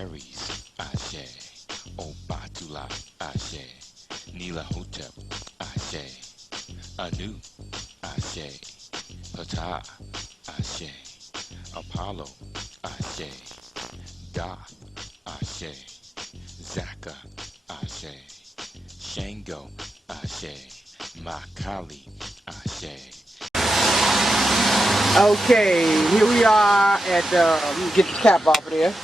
Aries, Ashe. Obatula, Ashe. Nila Hotep, Ashe. Anu, Ashe. Ptah, Ashe. Apollo, Ashe. Doth, Ashe. Zaka, Ashe. Shango, Ashe. Makali, Ashe. Okay, here we are at, let me get the cap off of there.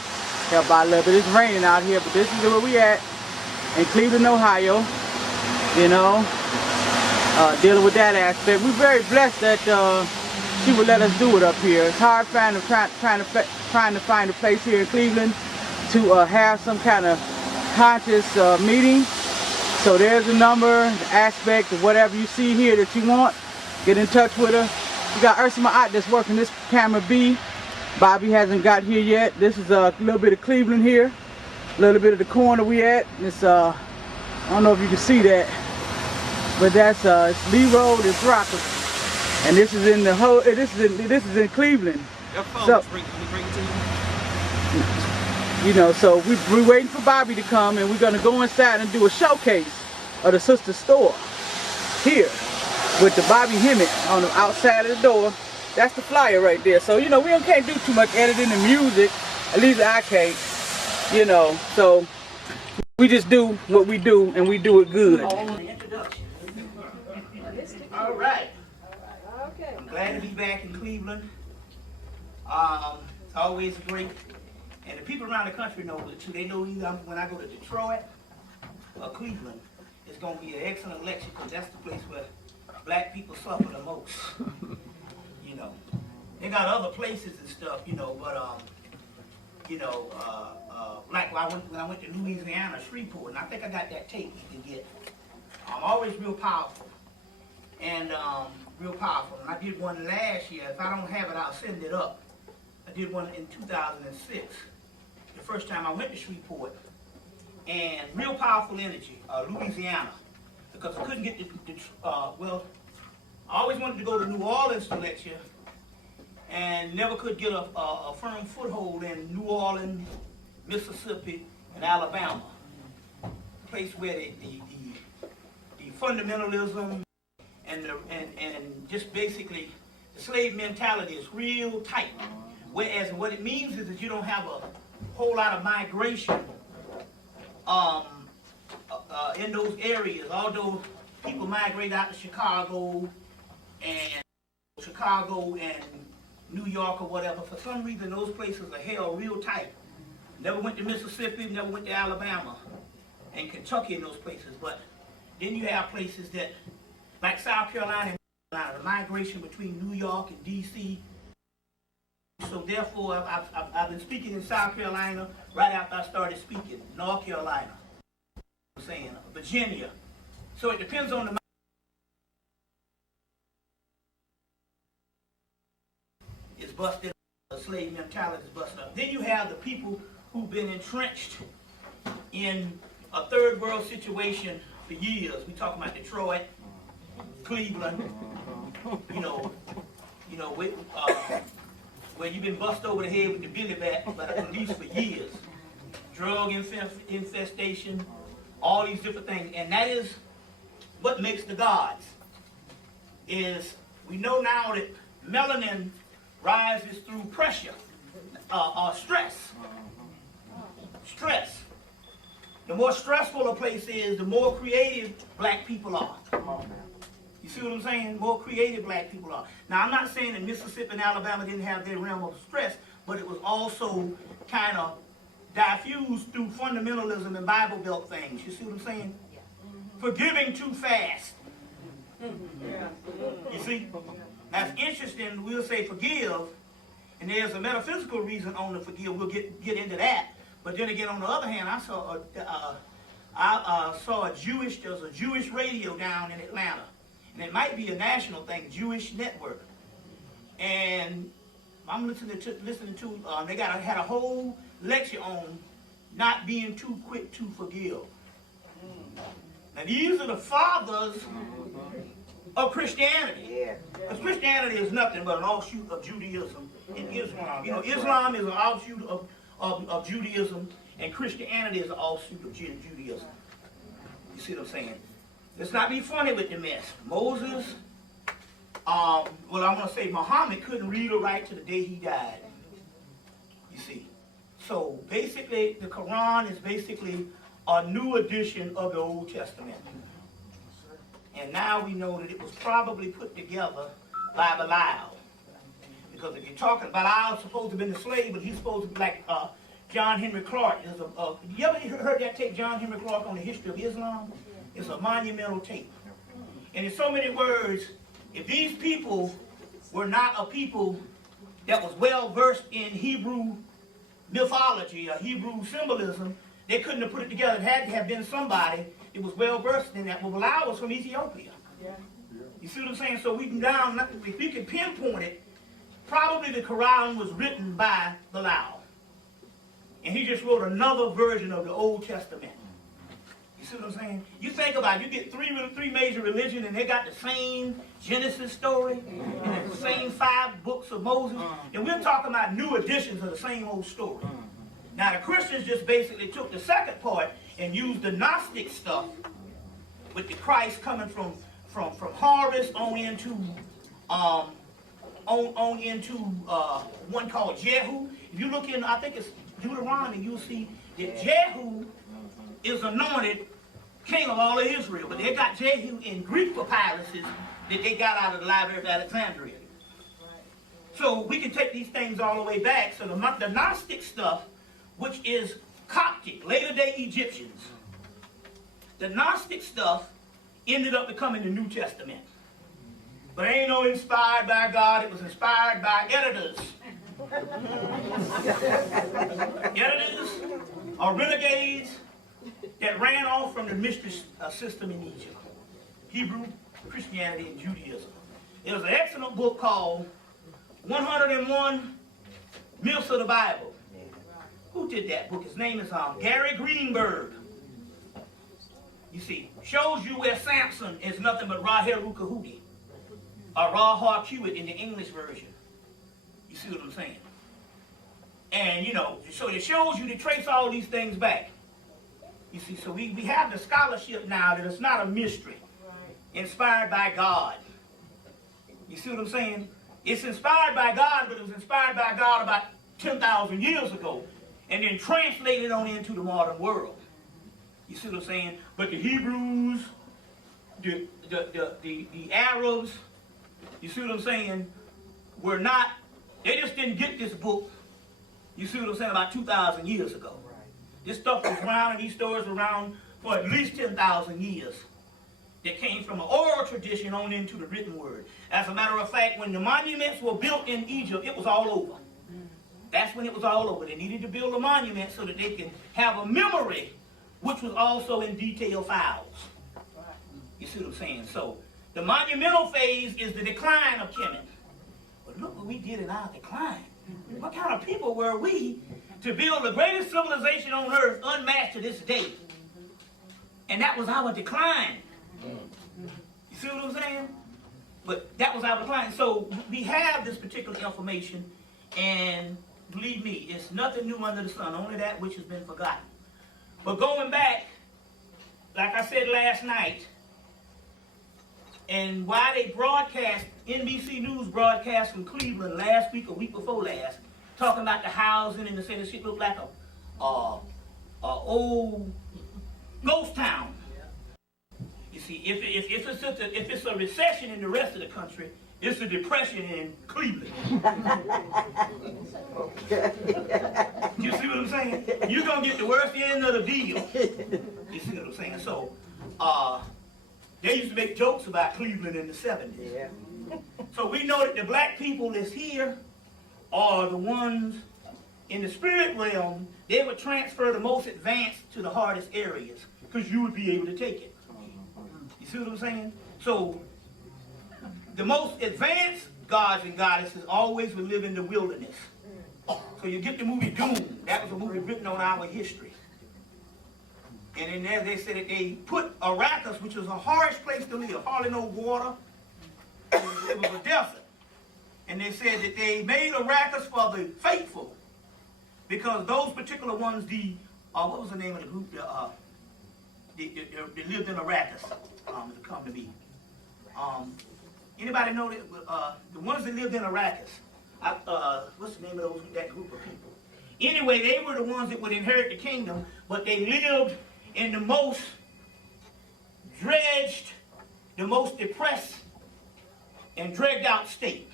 Help out a little bit. It's raining out here, but this is where we at in Cleveland, Ohio. You know, dealing with that aspect. We're very blessed that she would let us do it up here. It's hard trying to find a place here in Cleveland to have some kind of conscious meeting. So there's a number, the aspect of whatever you see here that you want. Get in touch with her. We got Ursula out that's working this camera B. Bobby hasn't got here yet. This is a little bit of Cleveland here. A little bit of the corner we at. It's I don't know if you can see that, but that's it's Lee Road, it's Rockford, and this is in the whole. This is in Cleveland. So, you know, so we're waiting for Bobby to come, and we're gonna go inside and do a showcase of the sister store here with the Bobby Hemmitt on the outside of the door. That's the flyer right there. So, you know, we can't do too much editing and music. At least I can't, you know. So we just do what we do, and we do it good. All right. I'm glad to be back in Cleveland. It's always great. And the people around the country know it too. They know either when I go to Detroit or Cleveland, it's going to be an excellent lecture, because that's the place where black people suffer the most. You know, they got other places and stuff, you know, but like when I went to Louisiana, Shreveport, and I think I got that tape you can get. Always real powerful, and real powerful. And I did one last year. If I don't have it, I'll send it up. I did one in 2006, the first time I went to Shreveport, and real powerful energy, Louisiana, because I couldn't get well, I always wanted to go to New Orleans to lecture, and never could get a firm foothold in New Orleans, Mississippi, and Alabama, a place where the fundamentalism and just basically the slave mentality is real tight. Whereas what it means is that you don't have a whole lot of migration in those areas. Although people migrate out to Chicago and New York or whatever, for some reason those places are held real tight. Never went to Mississippi, never went to Alabama and Kentucky and those places. But then you have places that, like South Carolina, the migration between New York and D.C. So therefore, I've been speaking in South Carolina right after I started speaking, North Carolina, I'm saying, Virginia. So it depends on the is busted, the slave mentality is busted up. Then you have the people who've been entrenched in a third world situation for years. We talking about Detroit, Cleveland, where you've been busted over the head with the billy bat by the police for years. Drug infestation, all these different things. And that is what makes the gods. Is we know now that melanin rises through pressure, stress. Stress. The more stressful a place is, the more creative black people are. You see what I'm saying? More creative black people are. Now, I'm not saying that Mississippi and Alabama didn't have their realm of stress, but it was also kind of diffused through fundamentalism and Bible Belt things. You see what I'm saying? Forgiving too fast. You see? That's interesting. We'll say forgive, and there's a metaphysical reason on the forgive. We'll get into that. But then again, on the other hand, I saw there's a Jewish radio down in Atlanta. And it might be a national thing, Jewish network. And I'm listening to they had a whole lecture on not being too quick to forgive. Now these are the fathers of Christianity. Because Christianity is nothing but an offshoot of Judaism and Islam. You know, Islam is an offshoot of Judaism, and Christianity is an offshoot of Judaism. You see what I'm saying? Let's not be funny with the mess. Moses, well, I want to say Muhammad couldn't read or write to the day he died. You see. So basically, the Quran is basically a new edition of the Old Testament. And now we know that it was probably put together by Belial. Because if you're talking, Belial's supposed to have been a slave, but he's supposed to be like John Henry Clark. You ever heard that tape, John Henry Clark, on the history of Islam? It's a monumental tape. And in so many words, if these people were not a people that was well versed in Hebrew mythology or Hebrew symbolism, they couldn't have put it together. It had to have been somebody that was well versed in that. Well, Belial was from Ethiopia. Yeah. You see what I'm saying? So we can if we can pinpoint it, probably the Quran was written by Belial. And he just wrote another version of the Old Testament. You see what I'm saying? You think about it, you get three major religions and they got the same Genesis story and the same 5 books of Moses. And we're talking about new editions of the same old story. Now the Christians just basically took the second part and used the Gnostic stuff with the Christ coming from harvest on into one called Jehu. If you look in, I think it's Deuteronomy, you'll see that Jehu is anointed king of all of Israel. But they got Jehu in Greek papyruses that they got out of the Library of Alexandria. So we can take these things all the way back. So the Gnostic stuff, which is Coptic, later-day Egyptians, the Gnostic stuff ended up becoming the New Testament. But ain't no inspired by God. It was inspired by editors. Editors or renegades that ran off from the mystery system in Egypt. Hebrew, Christianity, and Judaism. There was an excellent book called 101 Myths of the Bible. Who did that book? His name is Gary Greenberg. You see, shows you where Samson is nothing but Raheru Kahudi. Or Ra Hewitt in the English version. You see what I'm saying? And, you know, so it shows you to trace all these things back. You see, so we have the scholarship now that it's not a mystery. Inspired by God. You see what I'm saying? It's inspired by God, but it was inspired by God about 10,000 years ago. And then translated on into the modern world. You see what I'm saying? But the Hebrews, the Arabs, you see what I'm saying, were not, they just didn't get this book, you see what I'm saying, about 2,000 years ago. This stuff was around, and these stories were around for at least 10,000 years. That came from an oral tradition on into the written word. As a matter of fact, when the monuments were built in Egypt, it was all over. That's when it was all over. They needed to build a monument so that they can have a memory, which was also in detail files. You see what I'm saying? So, the monumental phase is the decline of Kemet. But look what we did in our decline. What kind of people were we to build the greatest civilization on earth unmatched to this day? And that was our decline. You see what I'm saying? But that was our decline. So we have this particular information, and believe me, it's nothing new under the sun, only that which has been forgotten. But going back, like I said last night, and why they broadcast, NBC News broadcast from Cleveland last week or week before last, talking about the housing and they said the shit looked like a old ghost town. You see, if it's a recession in the rest of the country, it's a depression in Cleveland. You see what I'm saying? You're going to get the worst end of the deal. You see what I'm saying? So, they used to make jokes about Cleveland in the 70s. Yeah. So we know that the black people that's here are the ones in the spirit realm. They would transfer the most advanced to the hardest areas because you would be able to take it. You see what I'm saying? So the most advanced gods and goddesses always would live in the wilderness. So you get the movie Doom. That was a movie written on our history. And in there they said that they put Arrakis, which was a harsh place to live, hardly no water. It was a desert. And they said that they made Arrakis for the faithful, because those particular ones, the what was the name of the group that lived in Arrakis, to come to me? Anybody know that, the ones that lived in Arrakis, what's the name of that group of people? Anyway, they were the ones that would inherit the kingdom, but they lived in the most dredged, the most depressed, and dragged out state.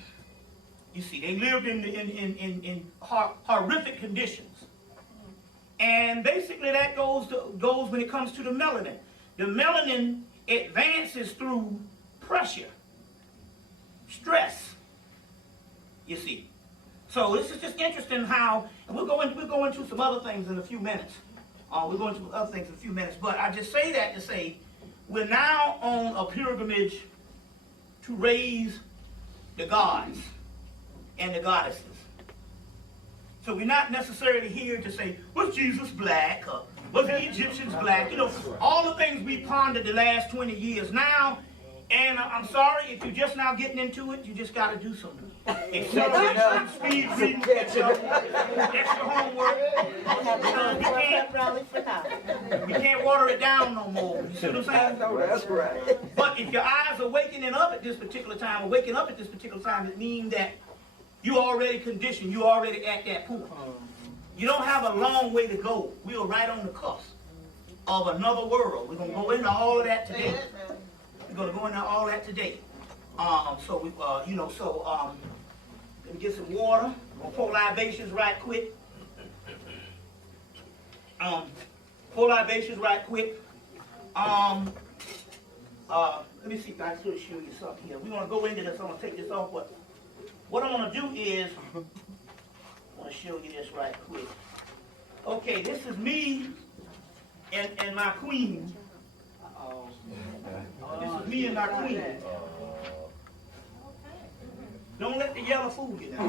You see, they lived in horrific conditions. And basically that goes when it comes to the melanin. The melanin advances through pressure, stress, you see. So this is just interesting how, and we'll go into some other things in a few minutes. We'll go into other things in a few minutes. But I just say that to say, we're now on a pilgrimage to raise the gods and the goddesses. So we're not necessarily here to say, was Jesus black? Or was the Egyptians black? You know, all the things we pondered the last 20 years now. And I'm sorry, if you're just now getting into it, you just got to do some acceleration, speed reading, extra homework. You can't water it down no more. You see what I'm saying? No, that's right. But if your eyes are waking up at this particular time, it means that you're already conditioned. You're already at that point. You don't have a long way to go. We are right on the cusp of another world. We're going to go into all of that today. We're going to go into all that today. Let me get some water. We'll pour libations right quick. Pour libations right quick. Let me see if I can show you something here. We want to go into this. I'm going to take this off. What I want to do is, I want to show you this right quick. Okay, this is me and my queen. This is me and my queen. Don't let the yellow fool get out.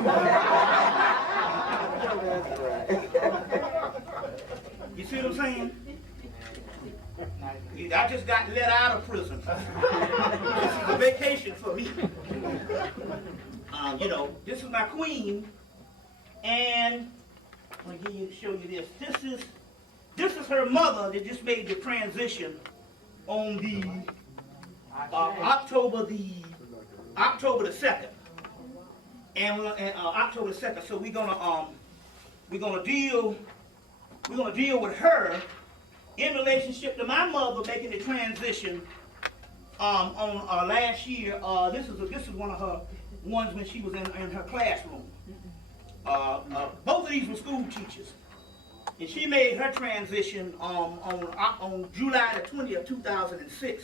You see what I'm saying? I just got let out of prison. This is a vacation for me. This is my queen, and I'm going to show you this. This is her mother that just made the transition on the October the 2nd, and October the 2nd. So we're gonna deal with her in relationship to my mother making the transition on last year. This is one of her ones when she was in her classroom. Both of these were school teachers. And she made her transition on July the 20th, 2006.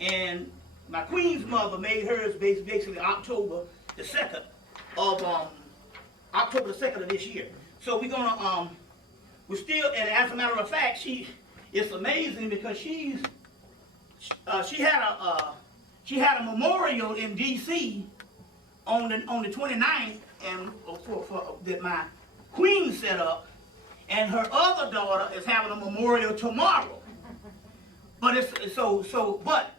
And my queen's mother made hers basically October the 2nd of this year. So we're gonna and as a matter of fact, it's amazing because she had a memorial in D.C. on the 29th, and that my queen set up. And her other daughter is having a memorial tomorrow. But but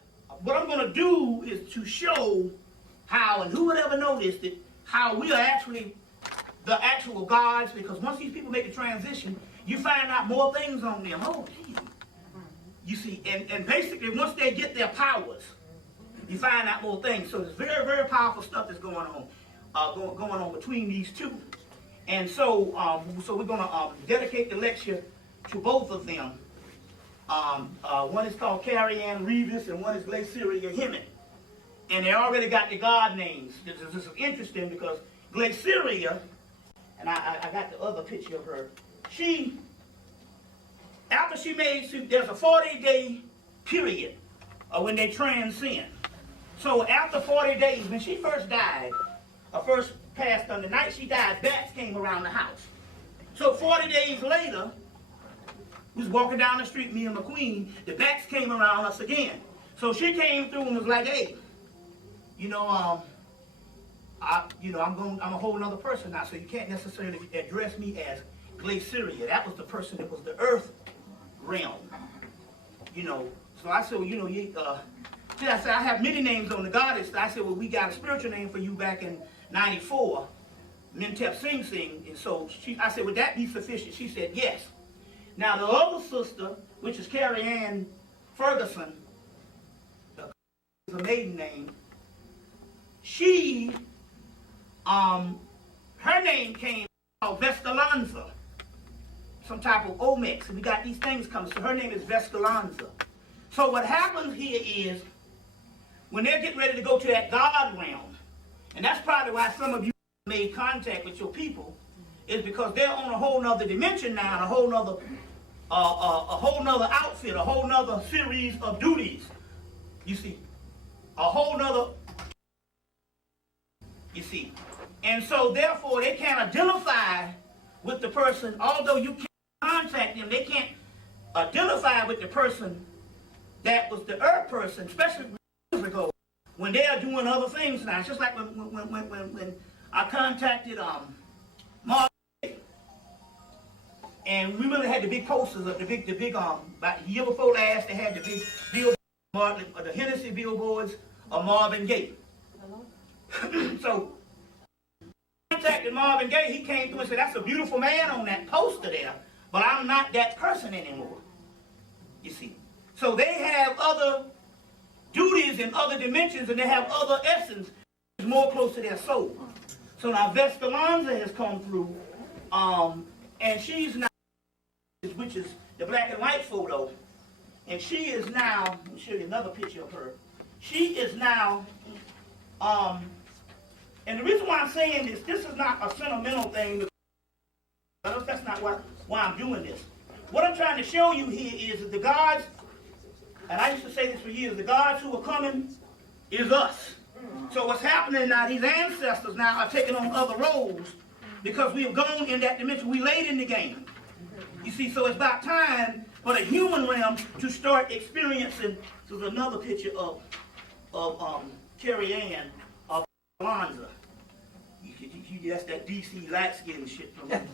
what I'm going to do is to show how, and who would ever notice that, how we are actually the actual gods, because once these people make a transition, you find out more things on them. Oh, gee. You see, and basically once they get their powers, you find out more things. So there's very, very powerful stuff that's going on between these two. And so we're going to dedicate the lecture to both of them. One is called Carrie Ann Reeves, and one is Glaciria Hemmit. And they already got the god names. This is interesting because Glaciria, and I got the other picture of her, after she made, there's a 40-day period when they transcend. So after 40 days, when she first died, first passed on the night she died, bats came around the house. So 40 days later, we was walking down the street, me and my queen, the bats came around us again. So she came through and was like, hey, I'm a whole other person now, so you can't necessarily address me as Glaciria. That was the person that was the earth realm. So I said, I said, I have many names on the goddess. I said, well, we got a spiritual name for you back in 94, Mentep Sing Sing. And so I said, would that be sufficient? She said, yes. Now the other sister, which is Carrie Ann Ferguson, is a maiden name. She, her name came called Vescalanza, some type of Omex, and we got these things coming. So her name is Vescalanza. So what happens here is, when they're getting ready to go to that God realm, and that's probably why some of you made contact with your people, is because they're on a whole nother dimension now, a whole nother outfit, a whole nother series of duties. You see, a whole nother, you see. And so therefore they can't identify with the person, although you can contact them, they can't identify with the person that was the earth person, especially years ago, when they are doing other things now. It's just like when I contacted Mark, and we really had the big posters of the big about the year before last, they had the big billboards, the Hennessy billboards of Marvin Gaye. So contacted Marvin Gaye, he came through and said, that's a beautiful man on that poster there, but I'm not that person anymore. You see. So they have other duties in other dimensions, and they have other essence more close to their soul. So now Vescalanza has come through, and she's now, which is the black and white photo, and she is now, let me show you another picture of her. She is now, and the reason why I'm saying this is not a sentimental thing. That's not why I'm doing this. What I'm trying to show you here is that the gods, and I used to say this for years, the gods who are coming is us. So what's happening now, these ancestors now are taking on other roles because we have gone in that dimension. We late in the game. You see, so it's about time for the human realm to start experiencing. So there's another picture of Carrie Ann of Alonza. That's that DC light skin shit from John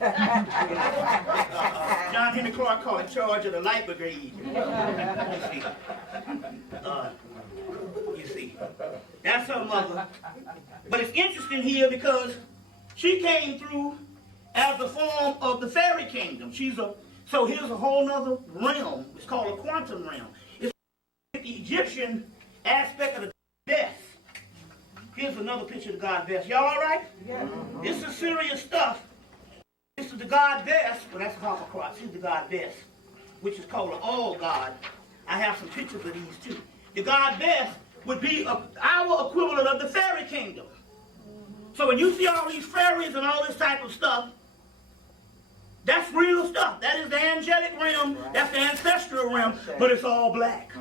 Henry Clark called in charge of the light brigade. You see, that's her mother. But it's interesting here because she came through as the form of the fairy kingdom. So here's a whole nother realm. It's called a quantum realm. It's the Egyptian aspect of the death. Here's another picture of the god Bess. Y'all all right? Yeah. This is serious stuff. This is the god Bess. Well, that's a Harpocross. Here's the god Bess, which is called an all god. I have some pictures of these too. The god Bess would be our equivalent of the fairy kingdom. So when you see all these fairies and all this type of stuff, that's real stuff. That is the angelic realm. That's the ancestral realm. But it's all black.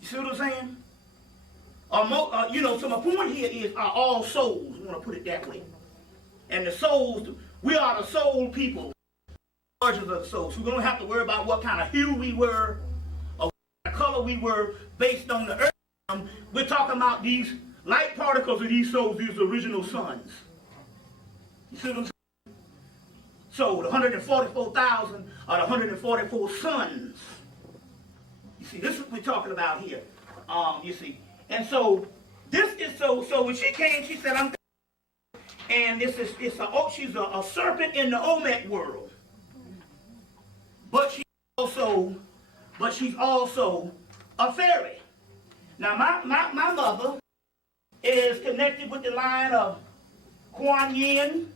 You see what I'm saying? So my point here is are all souls. We want to put it that way. And the souls, we are the soul people. Versions of the soul. So we don't have to worry about what kind of hue we were or what kind of color we were based on the earth. We're talking about these light particles of these souls, these original suns. You see what I'm saying? So the 144,000 are the 144 suns. You see, this is what we're talking about here. You see. And so this is so when she came, she said, and she's a serpent in the Olmec world. But she's also a fairy. Now my mother is connected with the line of Kuan Yin,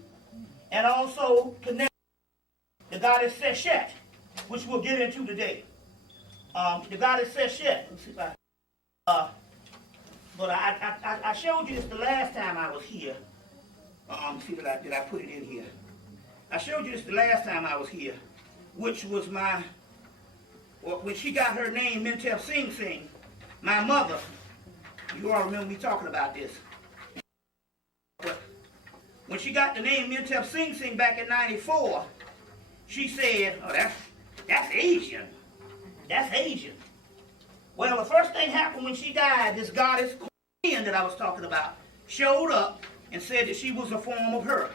and also connected with the goddess Seshet, which we'll get into today. The goddess Seshet. Let's see if but I showed you this the last time I was here. See, did I put it in here? I showed you this the last time I was here, which was when she got her name, Mentef Sing Sing, my mother. You all remember me talking about this. But when she got the name Mentef Sing Sing back in '94, she said, oh, that's Asian. That's Asian. Well, the first thing happened when she died, this goddess Queen that I was talking about showed up and said that she was a form of her,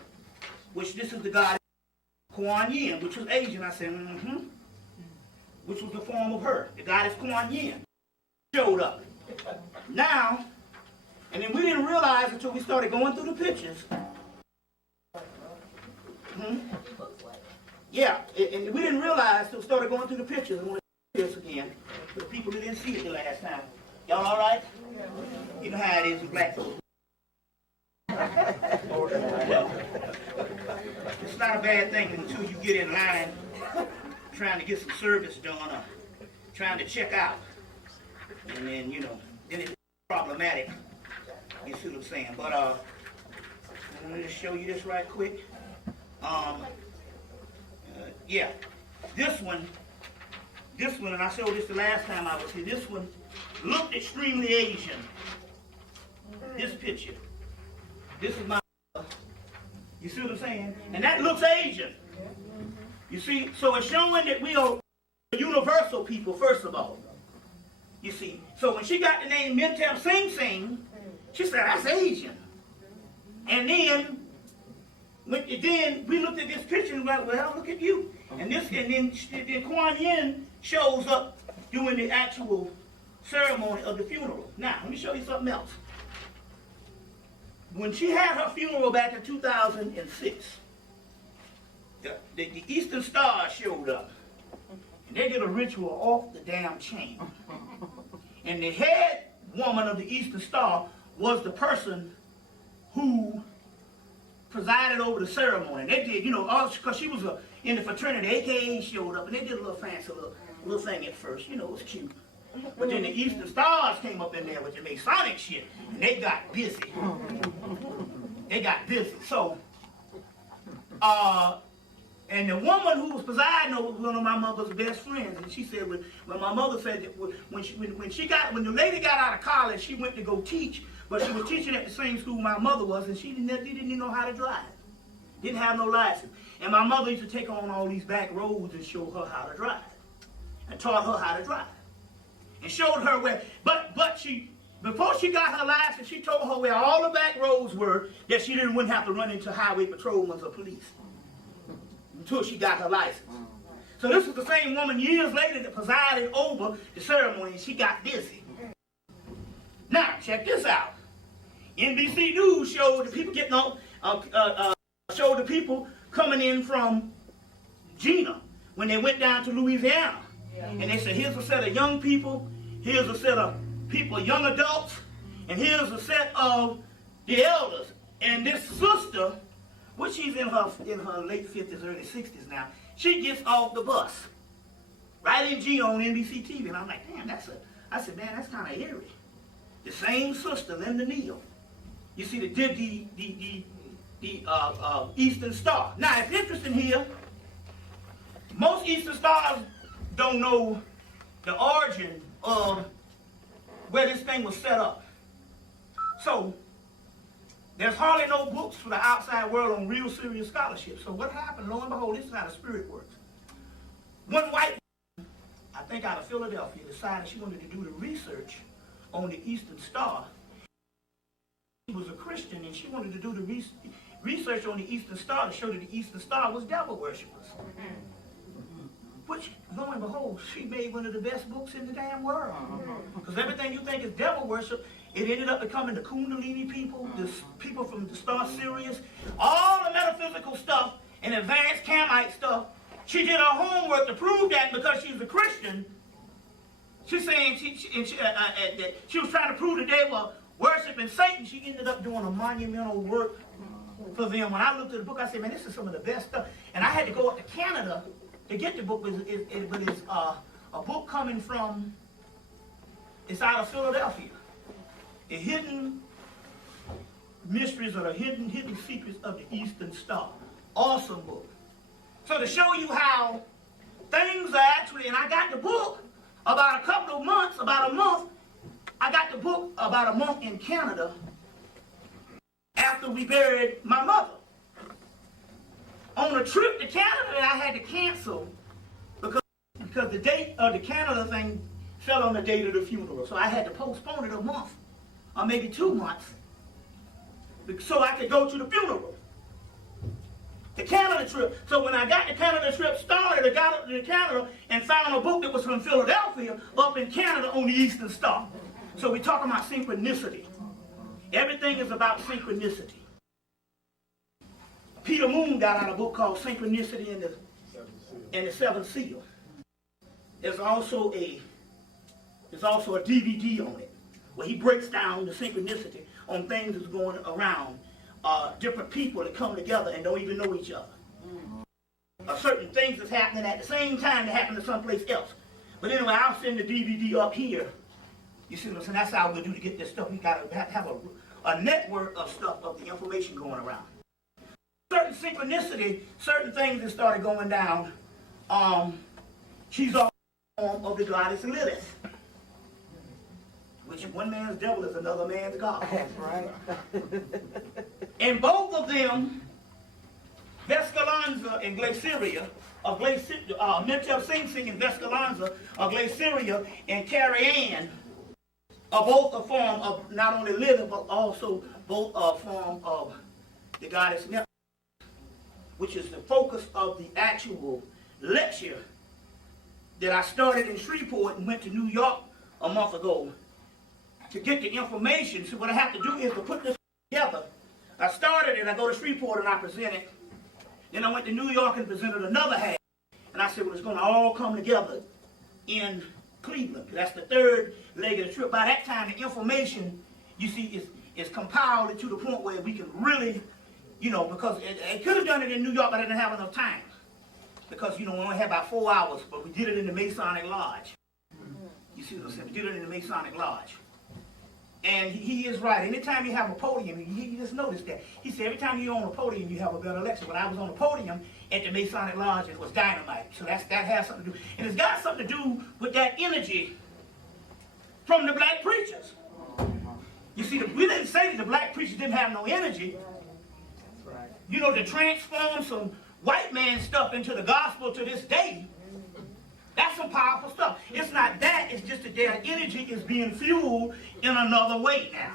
which this is the goddess Kuan Yin, which was Asian. I said, which was the form of her, the goddess Kuan Yin showed up. Now, and then we didn't realize until we started going through the pictures. Yeah, and we didn't realize until we started going through the pictures. I want to see this again for the people who didn't see it the last time. Y'all all right? You know how it is with black folks. Well, it's not a bad thing until you get in line trying to get some service done or trying to check out. And then, you know, then it's problematic. You see what I'm saying? But I'm going to show you this right quick. Yeah, this one, and I showed this the last time I was here, this one looked extremely Asian. This picture. This is my, you see what I'm saying? And that looks Asian. You see, so it's showing that we are universal people, first of all. You see, so when she got the name Mintam Sing Sing, she said, that's Asian. And then we looked at this picture and went, well, look at you. And then Kuan Yin shows up doing the actual ceremony of the funeral. Now, let me show you something else. When she had her funeral back in 2006, the Eastern Star showed up. And they did a ritual off the damn chain. And the head woman of the Eastern Star was the person who presided over the ceremony. And they did, you know, because she was in the fraternity, AKA showed up, and they did a little fancy little thing at first. You know, it was cute. But then the Eastern Stars came up in there with the Masonic shit, and they got busy. They got busy. So, and the woman who was presiding over was one of my mother's best friends, and she said, when my mother said that when the lady got out of college, she went to go teach, but she was teaching at the same school my mother was, and she didn't even know how to drive. Didn't have no license. And my mother used to take her on all these back roads and show her how to drive. And taught her how to drive. And showed her where, but she, before she got her license, she told her where all the back roads were that she wouldn't have to run into highway patrolmen or police. Until she got her license. So this was the same woman years later that presided over the ceremony, and she got busy. Now, check this out. NBC News showed the people getting on, showed the people coming in from Gina when they went down to Louisiana. Yeah. And they said, here's a set of young people, here's a set of people, young adults, and here's a set of the elders. And this sister, which she's in her late 50s, early 60s now, she gets off the bus. Right in Gina on NBC TV. And I'm like, damn, I said, man, that's kind of eerie. The same sister, Linda Neal. You see, that did the Eastern Star. Now, it's interesting here. Most Eastern Stars don't know the origin of where this thing was set up. So, there's hardly no books for the outside world on real serious scholarship. So what happened, lo and behold, this is how the spirit works. One white woman, I think out of Philadelphia, decided she wanted to do the research on the Eastern Star. She was a Christian, and she wanted to do the research on the Eastern Star to show that the Eastern Star was devil worshippers. Which, lo and behold, she made one of the best books in the damn world. Because everything you think is devil worship, it ended up becoming the Kundalini people, the people from the star Sirius, all the metaphysical stuff and advanced Kamite stuff. She did her homework to prove that because she's a Christian. She's saying she was trying to prove that they were worshiping Satan. She ended up doing a monumental work for them. When I looked at the book, I said, man, this is some of the best stuff. And I had to go up to Canada to get the book, but it's a book coming from, it's out of Philadelphia. The Hidden Mysteries or the Hidden Secrets of the Eastern Star. Awesome book. So to show you how things are actually, and I got the book about a month. I got the book about a month in Canada after we buried my mother. On a trip to Canada that I had to cancel because the date of the Canada thing fell on the date of the funeral. So I had to postpone it a month or maybe 2 months so I could go to the funeral. The Canada trip. So when I got the Canada trip started, I got up to Canada and found a book that was from Philadelphia up in Canada on the Eastern Star. So we're talking about synchronicity. Everything is about synchronicity. Peter Moon got out a book called Synchronicity in the and the seventh seal. There's also a DVD on it where he breaks down the synchronicity on things that's going around, different people that come together and don't even know each other. Certain things that's happening at the same time that happen to someplace else. But anyway, I'll send the DVD up here. You see what I'm saying? That's how we'll do to get this stuff. We got to have a network of stuff, of the information going around. Certain synchronicity, certain things that started going down. She's all form of the goddess Lilith, which one man's devil is another man's God. That's right. And both of them, Vescalanza and Glaciria, Mentel Sing Sing and Vescalanza, or Glaciria and Carrie Ann, are both a form of not only Lilith, but also both a form of the goddess Neptune, which is the focus of the actual lecture that I started in Shreveport and went to New York a month ago to get the information. So what I have to do is to put this together. I started it, I go to Shreveport and I present it. Then I went to New York and presented another half. And I said, well, it's going to all come together in Cleveland. That's the third leg of the trip. By that time, the information, you see, is compiled to the point where we can really, you know, because I could have done it in New York, but I didn't have enough time. Because, you know, we only had about 4 hours, but we did it in the Masonic Lodge. You see what I'm saying? We did it in the Masonic Lodge. And he is right. Anytime you have a podium, you just notice that. He said every time you're on a podium, you have a better lecture. When I was on the podium at the Masonic Lodge, it was dynamite. So that has something to do. And it's got something to do with that energy from the black preachers. You see, we didn't say that the black preachers didn't have no energy. You know, to transform some white man stuff into the gospel to this day, that's some powerful stuff. It's not that, it's just that their energy is being fueled in another way now.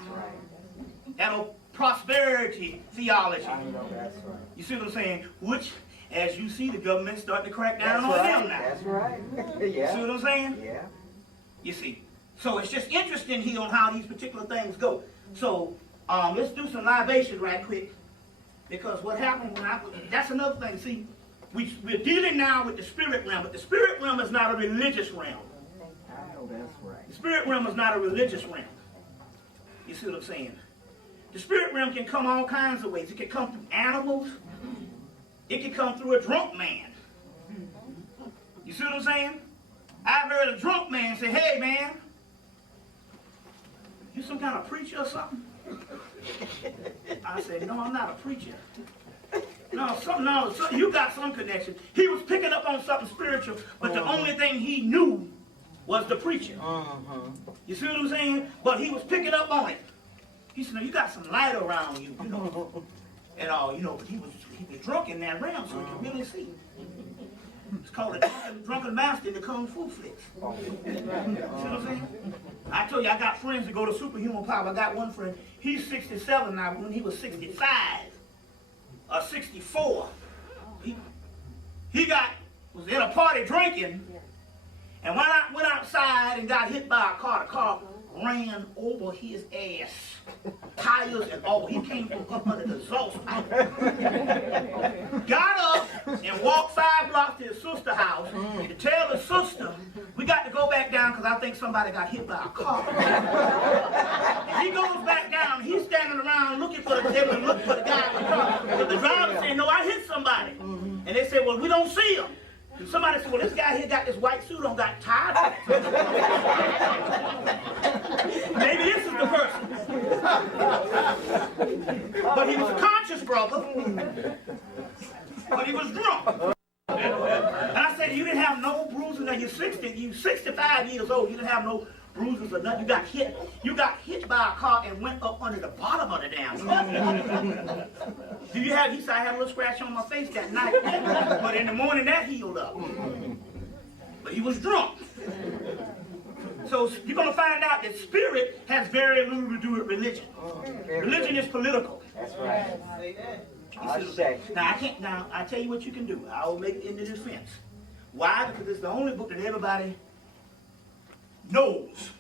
That'll prosperity theology. I know that's right. You see what I'm saying? Which, as you see, the government starting to crack down on them now. That's right. You see what I'm saying? Yeah. You see. So it's just interesting here on how these particular things go. So let's do some libation right quick. Because what happened when that's another thing. See, we're dealing now with the spirit realm, but the spirit realm is not a religious realm. I know that's right. The spirit realm is not a religious realm. You see what I'm saying? The spirit realm can come all kinds of ways. It can come through animals. It can come through a drunk man. You see what I'm saying? I've heard a drunk man say, hey man, you some kind of preacher or something? I said, no, I'm not a preacher. No, you got some connection. He was picking up on something spiritual, but the only thing he knew was the preacher. You see what I'm saying? But he was picking up on it. He said, no, you got some light around you, you know. And all, you know, but he was drunk in that realm, so he could really see. It's called a drunken master in the Kung Fu flicks. See what I'm saying? I told you, I got friends that go to superhuman power. I got one friend, he's 67 now. When he was 65 or 64, he was at a party drinking, and when I went outside and got hit by a car, the car ran over his ass. Tires and all. He came from up under the exhaust pipe. Got up and walked 5 blocks to his sister's house to tell the sister, we got to go back down because I think somebody got hit by a car. He goes back down. He's standing around looking for the guy in the car. But the driver said, no, I hit somebody. And they said, well, we don't see him. And somebody said, well, this guy here got this white suit on, got tires. Maybe this is the person. But he was a conscious brother. But he was drunk. And I said, you didn't have no bruises. Now you're 65 years old. You didn't have no bruises or nothing. You got hit. You got hit by a car and went up under the bottom of the damn car. He said, I had a little scratch on my face that night. But in the morning that healed up. But he was drunk. So you're going to find out that spirit has very little to do with religion. Religion is political. That's right. Now I tell you what you can do. I will make it into defense. Why? Because it's the only book that everybody knows.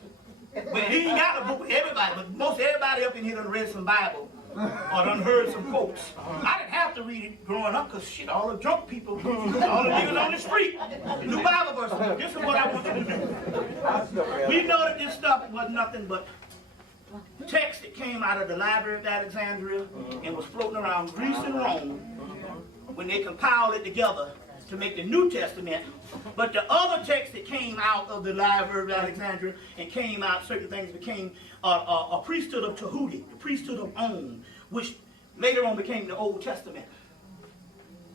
But he ain't got a book with everybody. But most everybody up in here done read some Bible or done heard some quotes. I didn't have to read it growing up because shit, all the drunk people, all the niggas on the street, knew Bible verses. This is what I want you to do. We know that this stuff was nothing but text that came out of the Library of Alexandria and was floating around Greece and Rome when they compiled it together to make the New Testament. But the other text that came out of the Library of Alexandria and came out, certain things became a priesthood of Tahuti, the priesthood of On, which later on became the Old Testament.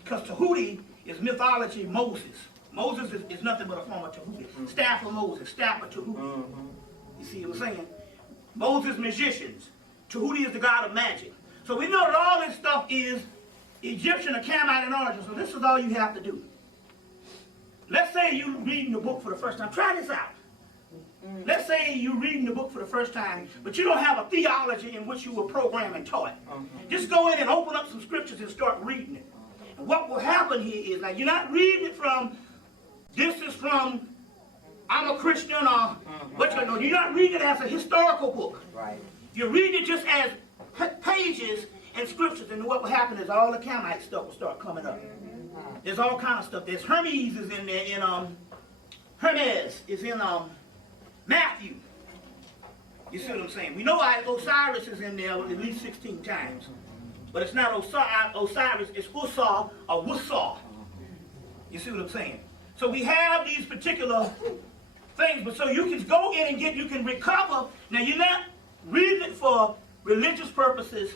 Because Tahuti is mythology Moses. Moses is nothing but a form of Tahuti. Staff of Moses, staff of Tahuti. You see what I'm saying? Moses magicians. Tahuti is the god of magic. So we know that all this stuff is Egyptian or Camite in origin. So this is all you have to do. Let's say you're reading the book for the first time. Try this out. Let's say you're reading the book for the first time, but you don't have a theology in which you were programmed and taught. Just go in and open up some scriptures and start reading it. And what will happen here is, now you're not reading it from, this is from, I'm a Christian or what you know. You're not reading it as a historical book. Right. You're reading it just as pages and scriptures, and what will happen is all the Camite stuff will start coming up. There's all kind of stuff. There's Hermes is in there, Hermes is in Matthew. You see what I'm saying? We know Osiris is in there at least 16 times. But it's not Osiris, it's Usar or Wusar. You see what I'm saying? So we have these particular things, but so you can go in and you can recover. Now you're not reading it for religious purposes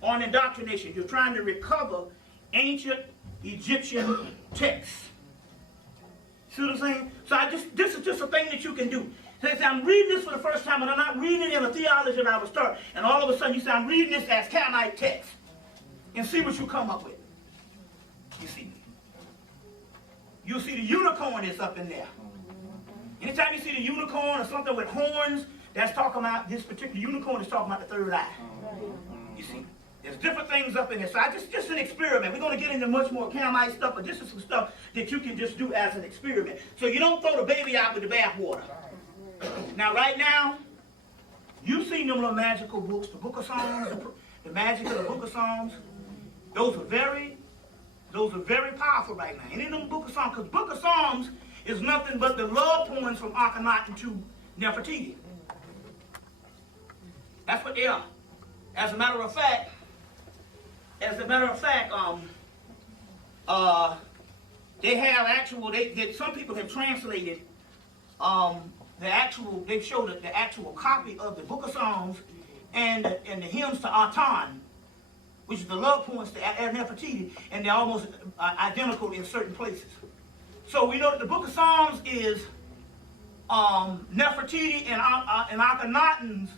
or an indoctrination. You're trying to recover ancient Egyptian texts. See what I'm saying? So this is just a thing that you can do. So I'm reading this for the first time, and I'm not reading it in a theology that I would start. And all of a sudden you say, I'm reading this as Camite text. And see what you come up with. You see. You'll see the unicorn is up in there. Anytime you see the unicorn or something with horns, that's talking about, this particular unicorn is talking about the third eye. You see. There's different things up in there. So just an experiment. We're going to get into much more Camite stuff, but this is some stuff that you can just do as an experiment. So you don't throw the baby out with the bathwater. Now, right now, you've seen them little magical books, the Book of Psalms, the magic of the Book of Psalms. Those are very powerful right now. Any of them Book of Psalms, because Book of Psalms is nothing but the love poems from Akhenaten to Nefertiti. That's what they are. As a matter of fact, they have actual. Some people have translated they've showed the actual copy of the Book of Psalms and the hymns to Atan, which is the love poems to Nefertiti, and they're almost identical in certain places. So we know that the Book of Psalms is Nefertiti and Akhenaten's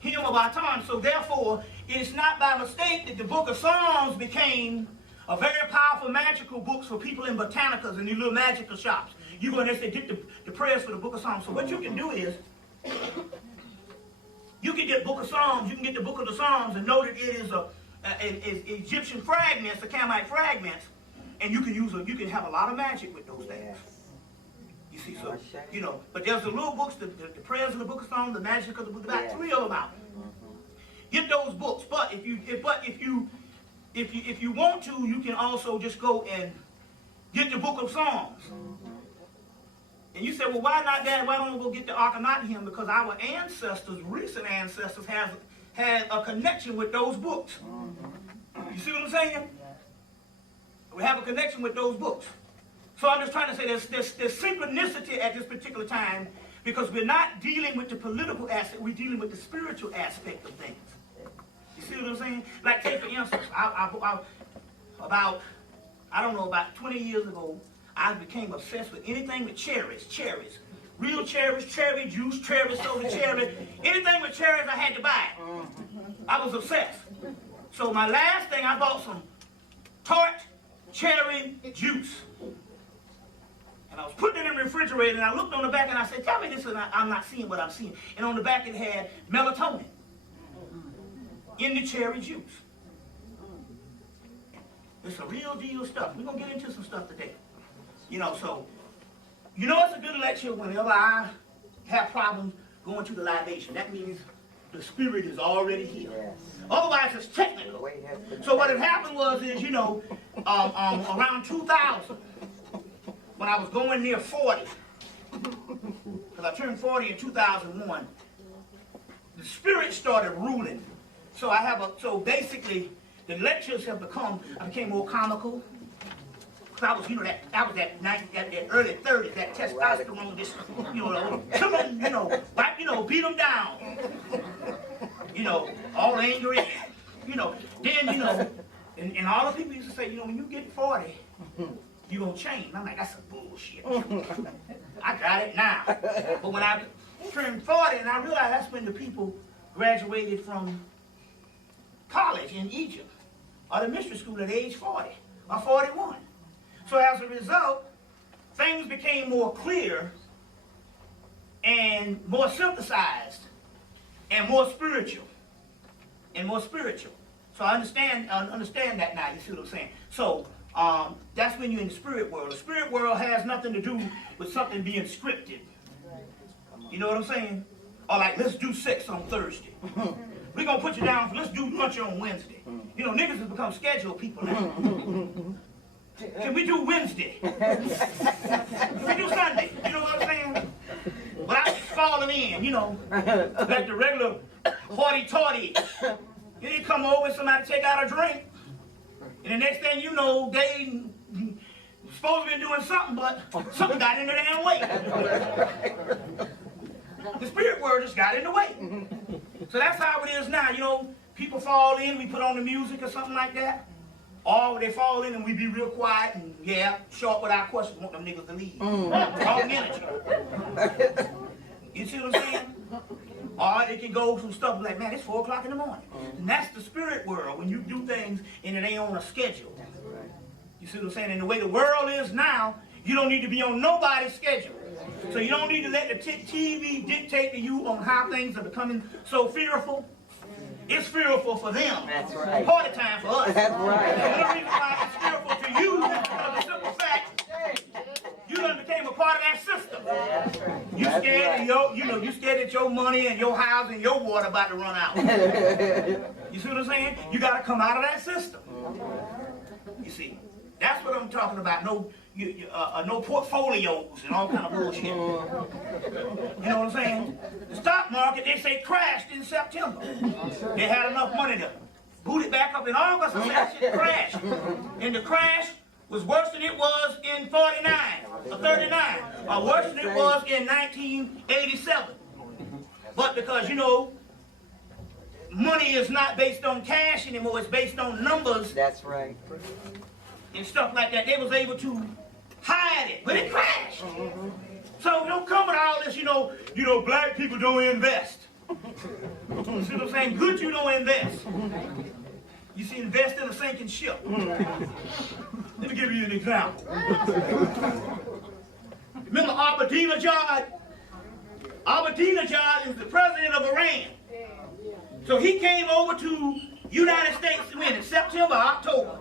hymn of Atan. So therefore, it's not by mistake that the Book of Psalms became a very powerful magical book for people in botanicas and these little magical shops. You go in there and say, get the prayers for the Book of Psalms. So what you can do is, you can get Book of Psalms, you can get the Book of the Psalms and know that it is Egyptian fragments, the Camite fragments, and you can have a lot of magic with those things. You see, so, but there's the little books, the prayers of the Book of Psalms, the magic of the book, about 3 of them out. Get those books, but if you want to, you can also just go and get the Book of Psalms. And you say, well, why not that? Why don't we go get the Akhenaten hymn? Because our ancestors, recent ancestors, had a connection with those books. You see what I'm saying? We have a connection with those books. So I'm just trying to say there's synchronicity at this particular time because we're not dealing with the political aspect, we're dealing with the spiritual aspect of things. You see what I'm saying? Like, take for instance, about 20 years ago, I became obsessed with anything with cherries. Real cherries, cherry juice, cherry soda, cherry. Anything with cherries, I had to buy it. I was obsessed. So my last thing, I bought some tart cherry juice. And I was putting it in the refrigerator, and I looked on the back, and I said, tell me this, and I'm not seeing what I'm seeing. And on the back, it had melatonin in the cherry juice. It's a real deal stuff. We're going to get into some stuff today. So, it's a good lecture whenever I have problems going to the libation. That means the spirit is already here. Otherwise, it's technical. So what had happened was, you know, around 2000, when I was going near 40, because I turned 40 in 2001, the spirit started ruling. So so basically, the lectures have I became more comical. I was, you know, that early 30s, that testosterone, just, you know, kill them, you know, beat them down, you know, all angry, you know. Then, you know, and all the people used to say, you know, when you get 40, you're gonna change. And I'm like, that's some bullshit. I got it now. But when I turned 40, and I realized that's when the people graduated from college in Egypt or the mystery school at age 40 or 41. So as a result, things became more clear and more synthesized and more spiritual and more spiritual. So I understand that now. You see what I'm saying? So that's when you're in the spirit world. The spirit world has nothing to do with something being scripted. You know what I'm saying? Or like, let's do sex on Thursday. We're going to put you down for let's do lunch on Wednesday. You know, niggas have become scheduled people now. Can we do Wednesday? Can we do Sunday? You know what I'm saying? But I was falling in, you know, like the regular hoity-toity. You didn't come over and somebody take out a drink. And the next thing you know, they supposed to be doing something, but something got in the damn way. The spirit world just got in the way. So that's how it is now. You know, people fall in, we put on the music or something like that. Or they fall in and we be real quiet and, yeah, short without question, want them niggas to leave. Wrong energy. You see what I'm saying? Or it can go from stuff like, man, it's 4 o'clock in the morning. And that's the spirit world, when you do things and it ain't on a schedule. You see what I'm saying? And the way the world is now, you don't need to be on nobody's schedule. So you don't need to let the TV dictate to you on how things are becoming so fearful. It's fearful for them. That's right. Party time for us. That's right. The only reason why it's fearful to you is because of the simple fact you done became a part of that system. That's right. You scared of you scared that your money and your house and your water about to run out. You see what I'm saying? You got to come out of that system. You see, that's what I'm talking about. No portfolios and all kind of bullshit. You know what I'm saying? The stock market, they say, crashed in September. They had enough money to boot it back up in August and that shit crashed. And the crash was worse than it was in 49 or 39, or worse than it was in 1987. But because, you know, money is not based on cash anymore, it's based on numbers. That's right. And stuff like that, they was able to hide it, but it crashed. So don't come with all this, you know, black people don't invest. You see what I'm saying? Good, you don't invest. You see, invest in a sinking ship. Let me give you an example. Remember Ahmadinejad? Ahmadinejad is the president of Iran. So he came over to United States when in September, October.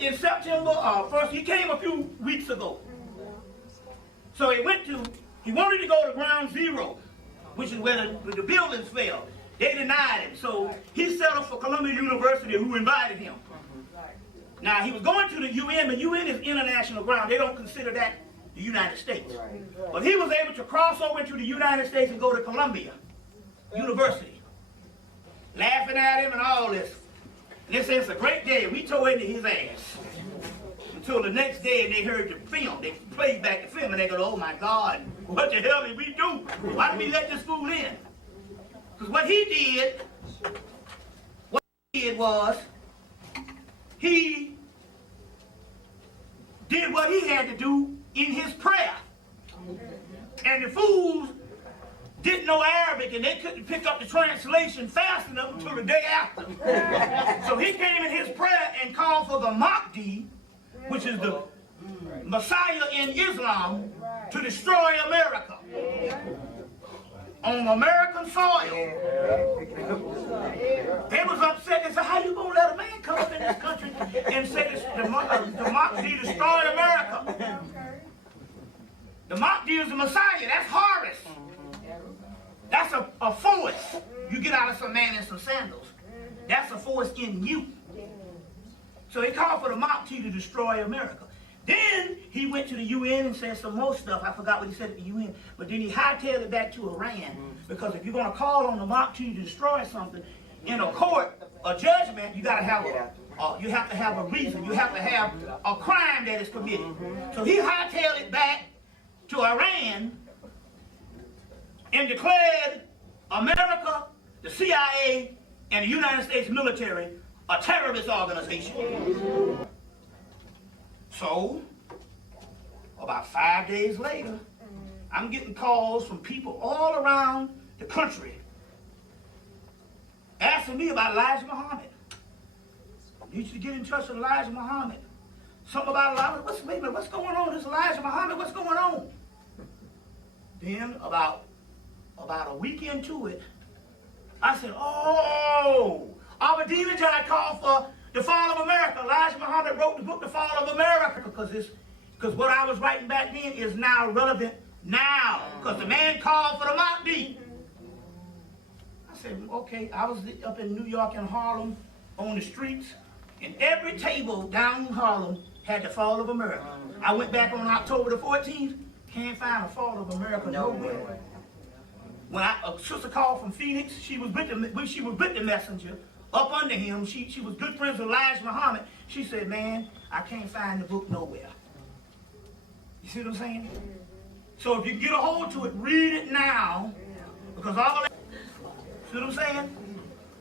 In September, he came a few weeks ago. So he wanted to go to ground zero, which is where the buildings fell. They denied him. So he settled for Columbia University, who invited him. Now, he was going to the UN, but UN is international ground. They don't consider that the United States. But he was able to cross over into the United States and go to Columbia University. Laughing at him and all this. And they said, it's a great day. We tore into his ass. Until the next day, and they heard the film. They played back the film, and they go, oh my God, what the hell did we do? Why did we let this fool in? Because what he did was, he did what he had to do in his prayer. And the fools didn't know Arabic, and they couldn't pick up the translation fast enough until the day after. So he came in his prayer and called for the Mahdi, which is the Messiah in Islam, to destroy America. On American soil. They was upset. They said, how you going to let a man come up in this country and say the Mahdi destroyed America? The Mahdi is the Messiah. That's Horus. That's a force you get out of some man in some sandals. That's a force in you. So he called for the multitude to destroy America. Then he went to the UN and said some more stuff. I forgot what he said at the UN. But then he hightailed it back to Iran. Because if you're going to call on the multitude to destroy something, in a court, a judgment, you got to have you have to have a reason. You have to have a crime that is committed. So he hightailed it back to Iran and declared America, the CIA, and the United States military a terrorist organization. So, about 5 days later, I'm getting calls from people all around the country asking me about Elijah Muhammad. I need you to get in touch with Elijah Muhammad. Something about Elijah. What's going on? This Elijah Muhammad, what's going on? Then about a week into it, I said, oh, Ahmadinejad called for the fall of America. Elijah Muhammad wrote the book, The Fall of America, because what I was writing back then is now relevant now, because the man called for the Mahdi. I said, okay. I was up in New York and Harlem on the streets, and every table down in Harlem had the fall of America. I went back on October the 14th, can't find the fall of America nowhere. When a sister called from Phoenix, she was with the messenger, up under him. She was good friends with Elijah Muhammad. She said, man, I can't find the book nowhere. You see what I'm saying? So if you get a hold to it, read it now, because all that, see what I'm saying?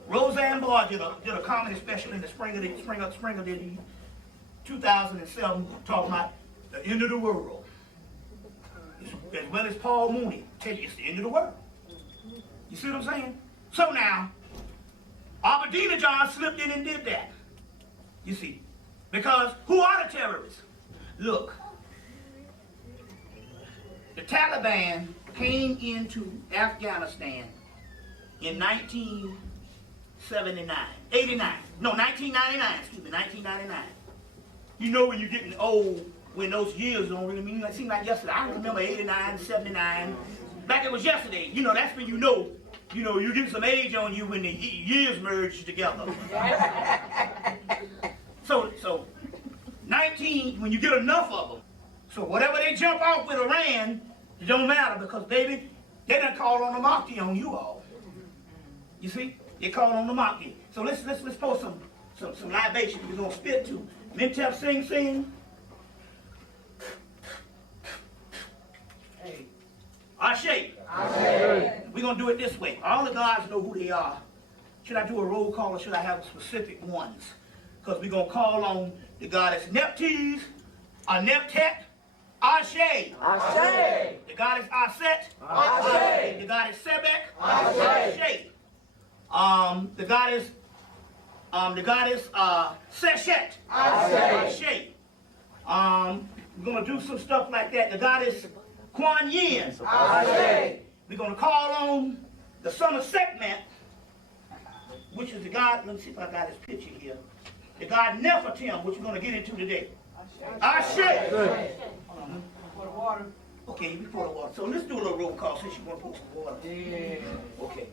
Roseanne Barr did a comedy special in the spring of 2007 talking about the end of the world. As well as Paul Mooney tell you it's the end of the world. You see what I'm saying? So now, Ahmadinejad slipped in and did that. You see. Because who are the terrorists? Look, the Taliban came into Afghanistan in 1999. You know when you're getting old, when those years don't really mean, it seemed like yesterday. I remember 89, 79. Like it was yesterday. You know, that's when you know, you get some age on you when the years merge together. So 19, when you get enough of them, so whatever they jump off with Iran, it don't matter, because baby, they done called on the Mahdi on you all. You see? They called on the Mahdi. So let's pour some libation. We're gonna spit to Mentep sing. Hey. Ashe. We're going to do it this way. All the gods know who they are. Should I do a roll call or should I have specific ones? Because we're going to call on the goddess Neptes, Neptet, Ashe. The goddess Aset, Ashe. The goddess Sebek, Ashe. The goddess Seshet, Ashe. We're going to do some stuff like that. The goddess Kuan Yin. We're going to call on the son of Sekhmet, which is the god, let me see if I got his picture here. The god Nephitim, which we're going to get into today. Ashe. Pour the water. Okay, you pour the water. So let's do a little roll call since you want to pour some water. Yeah. Okay.